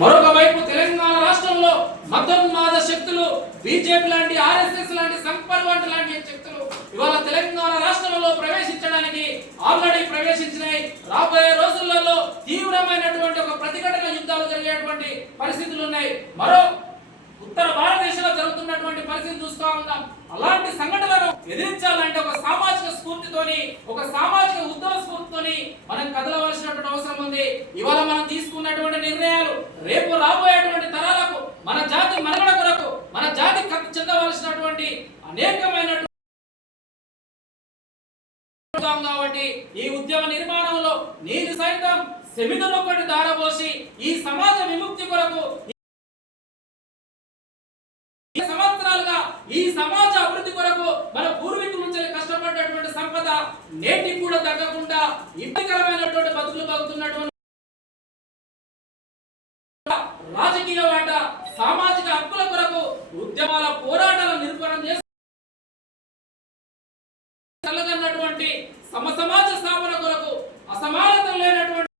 మరొక వైపు తెలంగాణ రాష్ట్రంలో మతోన్మాద శక్తులు, బీజేపీ లాంటి, ఆర్ఎస్ఎస్ లాంటి, సంపర్వంట లాంటి శక్తులు ఇవాళ తెలంగాణ రాష్ట్రంలో ప్రవేశించడానికి ఆల్రెడీ ప్రవేశించినాయి. రాబోయే రోజులలో తీవ్రమైనటువంటి ఒక ప్రతిఘటన యుద్ధాలు జరిగేటువంటి పరిస్థితులు ఉన్నాయి. మరో ఉత్తర భారతదేశంలో జరుగుతున్నటువంటి పరిస్థితి చూస్తూ ఉన్నాం. అలాంటి సంఘటనలను ఎదిరించాలంటే ఒక సామాజిక స్ఫూర్తితోని, ఒక సామాజిక ఉద్యమ స్ఫూర్తితోని మనం కదలవలసినటువంటి అవసరం ఉంది. ఇవాళ మనం తీసుకున్నటువంటి నిర్ణయాలు రేపు రాబోయేటువంటి తరాలకు, మన జాతి మనుగడ కొరకు, మన జాతి చెందవలసినటువంటి అనేకమైనటువంటి కాబట్టి ఈ ఉద్యమ నిర్మాణంలో నేను సైతం సెమిదనొక్కటి దారబోసి ఈ సమాజ విముక్తి కొరకు సంవత్సరాలుగా ఈ సమాజ అభివృద్ధి కొరకు మన పూర్వీకుల నుంచి కష్టపడ్డటువంటి సంపద నేటికి కూడా తగ్గకుండా ఇబ్బందికరమైనటువంటి బతుకులు బతుకుతున్నటువంటి రాజకీయ వాట, సామాజిక హక్కుల కొరకు ఉద్యమాల పోరాటాల నిరూపణ చేసి సమాజ స్థాపన కొరకు, అసమానత లేనటువంటి